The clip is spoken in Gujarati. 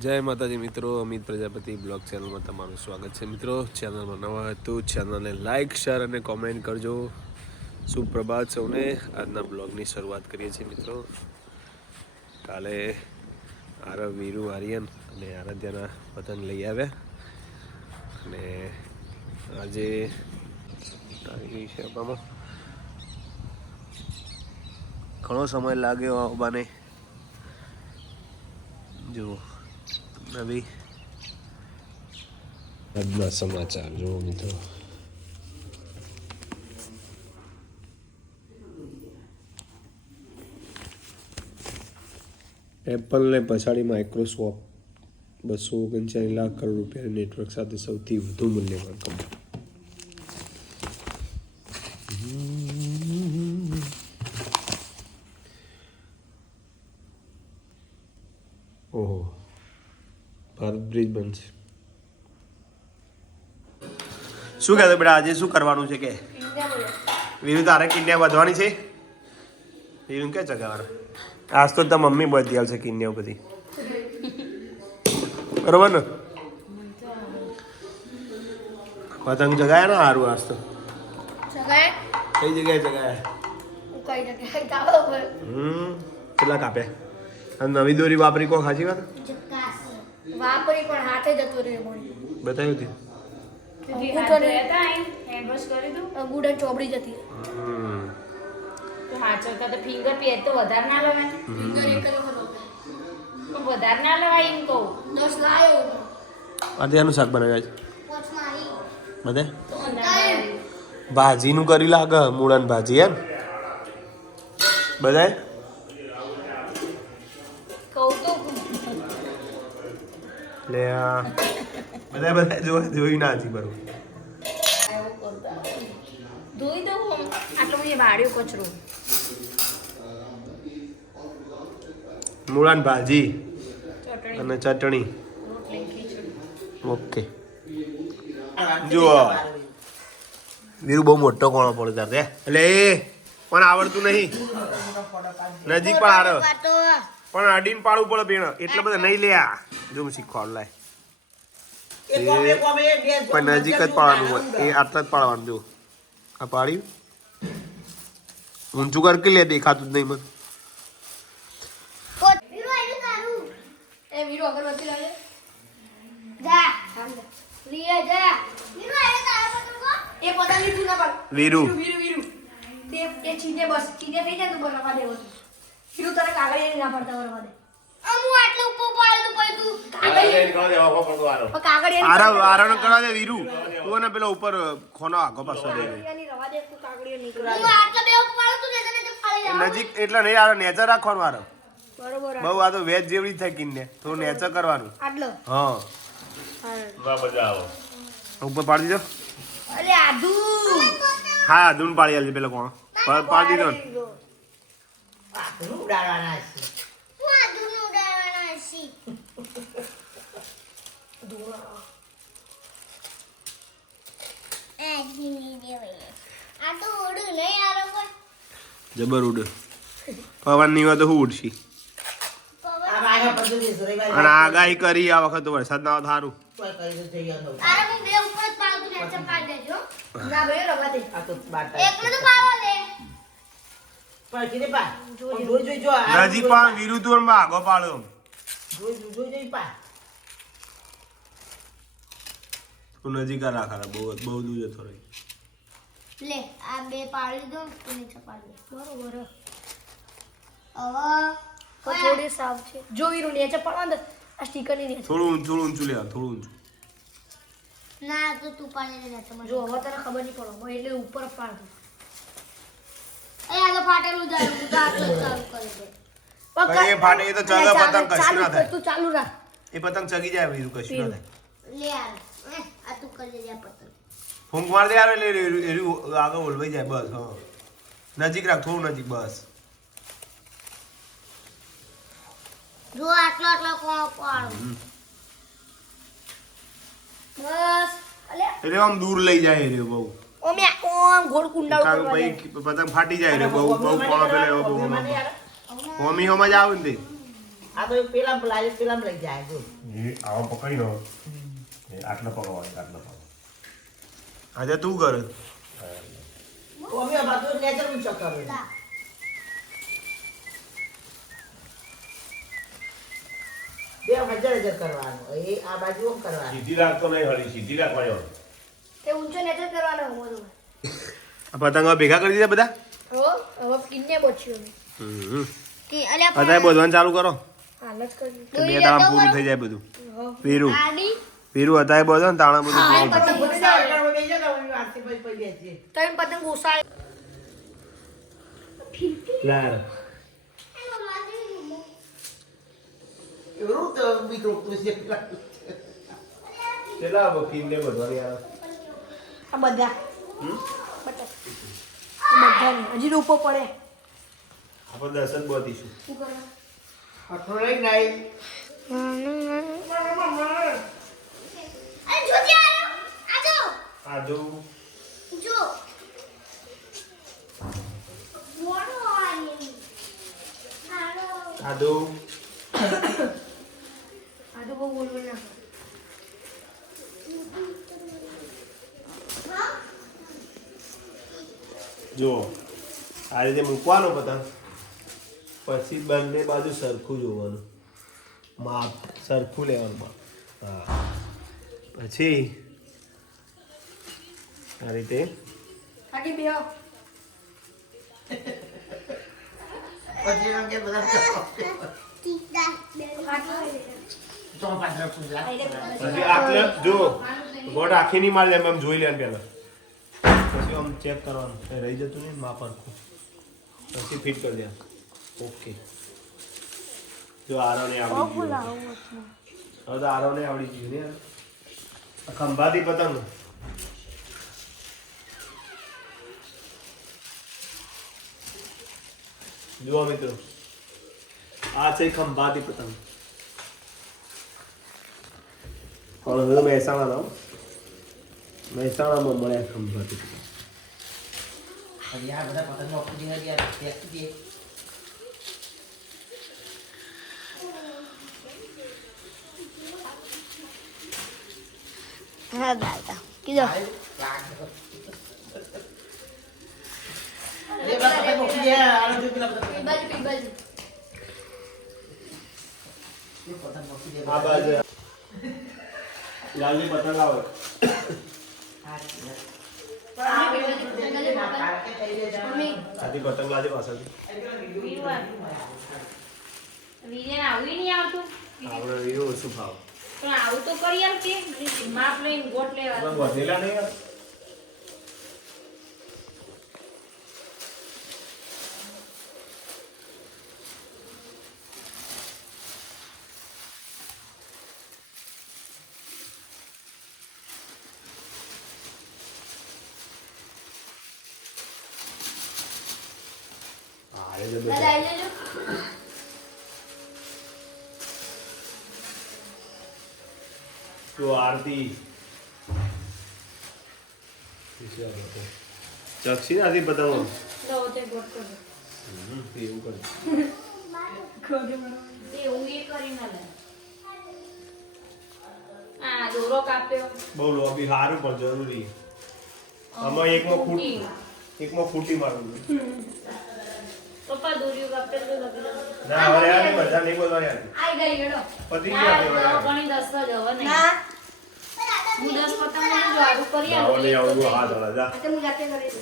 જય માતાજી મિત્રો, અમિત પ્રજાપતિ બ્લોગ ચેનલમાં તમારું સ્વાગત છે. મિત્રો, ચેનલમાં નવા હતું ચેનલને લાઇક શેર અને કોમેન્ટ કરજો. સુપ્રભાત સૌને આજના બ્લોગની શરૂઆત કરીએ છીએ મિત્રો. કાલે આરવ, વીરુ, આર્યન અને આરાધ્યાના પતંગ લઈ આવ્યા. અને આજે તારીખ છે આપણામાં ઘણો સમય લાગ્યો આવવાને જુઓ. નવી આજના સમાચાર જુઓ મિત્રો એપલને પછાડી માઇક્રોસોફ્ટ બસો ઓગણચાલીસ લાખ કરોડ રૂપિયા નેટવર્ક સાથે સૌથી વધુ મૂલ્યવાન કંપની બ્રિજ બનશે શું કહેતો બેટા આજે શું કરવાનું છે કે? વીરુ તારે કિન્યા વધવાની છે? વીરુ ક્યાં ચગાવવાનું આજ તો તાર મમ્મી બધી આવશે કિન્યાઓ બધી બરોબર ને? પતંગ જગાયા ને સારું આજ તો? કઈ જગ્યાએ જગાયા? હમ કેટલા કાપ્યા? નવી દોરી વાપરી કો ખાસી વાત? વાપરી પણ હાથે જતો રહ્યો મળી બતાવ્યું હતું અંગૂઠો ચોપડી જતી હમ. તો તો ફિંગર તો વધારે ના લેવાય. ફિંગર એક જ વધારે ના લેવાય એમ કહું. દસ લાયો. અત્યારનું શાક બનાવ્યા છે પોચમાં બધે? તો. ભાજીનું કરી લાગે મૂળાની ભાજી એમ? બધાય? લે આ બધા બધા જોવા જોઈ ના હજી બરોબર. એવું ધોઈ દઉં આટલો મને વાળ્યો કચરો. મૂળાન ભાજી અને ચટણી. ઓકે. જુઓ. વીરુ બહુ મોટો કોણો પડે તાર એટલે એ પણ આવડતું નહીં. નજીક પણ હારો. પણ અડીને પાડવું પડે બેન એટલે બધા નહીં લે આ. જો હું શીખવાડ લાય. પણ નજીક જ પાડવાનું હોય. એ આટલા જ પાડવાનું જો આ પાડી. ઊંચું કર કે લે દેખાતું જ નહીં મને. એ વીરો અગરબત્તી લાગે જા. રિયા જા. વીરો વીરુ. વીરુ વીરુ તે એ બસ. ચીજે થઈ જાય તું બરવા દેવો વીરુ તારે કાગળિયા ના પડતા બરવા દે અમુ આટલે ઉપર પાડ્યું તો તું કાગળિયા પણ કાગળિયા આરવ આરવ કરવા દે વીરુ. તું અને પેલો ઉપર ખોનો આગો પાછો દે દે. રવા દે તું કાગળિયા નહીં હું આટલે બે ઉપર પાડું તું ને તને ફાળી એ નજીક એટલે નહીં આવે નેચર રાખવાનો આરો બરોબર બહુ આ તો વેજ જેવડી જ થાય કિન્ને. થોડું નેચર કરવાનું. આટલો? હા. ઉપર પાડી દીધો? અરે આદુ હા ધૂન પાડી આલજે પેલો કોણ. પાડી દીધો. ઉડાડવાના છે. આ તો ઓડું નહીં આરો જબર ઉડ. પવનની વાત હું ઉડશી. અને આગાહી કરી આ વખત તો વરસાદ ના આવે તો સારું હું બે ઉપર પાડું ને પાડી દેજો ના ભાઈ રવા દે એક ને તો પાડવા દે. નજીક પણ વિરુદ્ધ આગો પાડો. તું નજીક રાખા બહુ બહુ દૂર જતો રહી. લે આ બે પાડી દો તું નીચે પાડી દે. બરોબર. હવે થોડી સાફ છે. જો વીરુ નીચે પડવા દે આ સ્ટીકરની નીચે. થોડું ઊંચું ઊંચું લેવા થોડું ઊંચું. ના તો તું પાડી દે નીચે જો હવે તને ખબર નહીં પડો એટલે ઉપર પાડ. દો એ ફાટે એ તો ચગે પતંગ કશું ના થાય. તું ચાલુ રાખ. એ પતંગ ચગી જાય બીજું કશું ના થાય. લે આ તું કરી દે પતંગ. ફૂંક માર દે આવે એટલે એરું- એરું આગળ ઓલવાઈ જાય બસ હા. નજીક રાખ થોડું નજીક બસ. જો આટલો આટલો કોણ પાડો બસ એટલે આમ દૂર લઈ જાય એ બહુ. ઓમે ઓમ કુંડાળું કારણ પતંગ ફાટી જાય ને બહુ બહુ કોણ પેલો એવો બહુ હોમી હોમાં જ આવે ને આ તો પેલા લાગે પેલા લઈ જાય જો. એ આવા પકડી નો આટલા આટલા પકડવા આજે તું કર? અમે બધું નેચર ઊંચો કરો બે હજાર હજાર કરવાનું એ આ બાજુ કરવાનું. સીધી રાખતો નહીં હળી સીધી રાખવાની ઊંચો નેચર કરવાનો અમારું આ પતંગ ભેગા કરી દીધા બધા? હો હવે કિન્ને બચ્યું કે અલ્યા બોધવાનું ચાલુ કરો. હાલત કરી બે દાડા પૂરું થઈ જાય બધું. પીરું. આડી પીરું બોધો ને તાણા બધું પતંગ. ત્રણ આ બધા. હમ? બધા હજી રૂપો પડે. આપણે દર્શન બોધીશું શું કરવા? આટલું લઈ નાઈ. આજો. આ જો. જો. મોટો આવી હાલો. આ બહુ બોલવું બોલ ના જો આ રીતે મૂકવાનો પતંગ. પછી બંને બાજુ સરખું જોવાનું. માપ સરખું લેવાનું માપ હા. પછી આ રીતે. બધા જો ગોટ આખી ની માર એમ એમ જોઈ લે પેલા પછી આમ ચેક કરવાનું. રહી જતું નહીં માપ હરખું પછી ફિટ કરી દે ઓકે જો આરવને આવડી ગયું. હવે તો આરવને આવડી ગયું ને આ ખંભાતી પતંગ. જુઓ મિત્રો. આ છે ખંભાતી પતંગ. પણ હું મહેસાણા રહું મહેસાણામાં મળ્યા ખંભાતી પતંગ. અને આ બધા પતંગો પૂજી હતી આ ફેંકી દે. હા દાદા કીધો. એ બધા પતંગો પૂજી આ પતંગ બાજુ પી બાજુ એ પતંગો પૂજી આ બાજુ. લાલની પતંગ આવે. આથી પતંગ લાજે પાછળ વિજયને આવી નહીં આવતું? આપણે એવું ઓછું ભાવ પણ આવું તો કરી આવતી માપ લઈને ગોટ લેવા વધેલા નહીં આવે. હા, એ જબરદસ્ત. દાદા આવી જજો જો આરતી ચક્ષી આથી બતાવો લો તે ગોટ કરો એવું કરે તે હું એ કરી ના લે આ દોરો કાપ્યો બહુ લોબી સારું પણ જરૂરી આમાં એકમાં ફૂટ ફૂટી. એકમાં ફૂટી મારવું પપ્પા દોર્યું કાપ્યો તો લગી ના હવે યાર એ બધા નહીં બોલવા યાર. આઈ ગઈ હેડો પતિ ગયા તો ઘણી દસ જ હવે નહીં. ના. હું દસ પતંગ જો આવું કરી આવું હા હાથ જા. હું જાતે કરી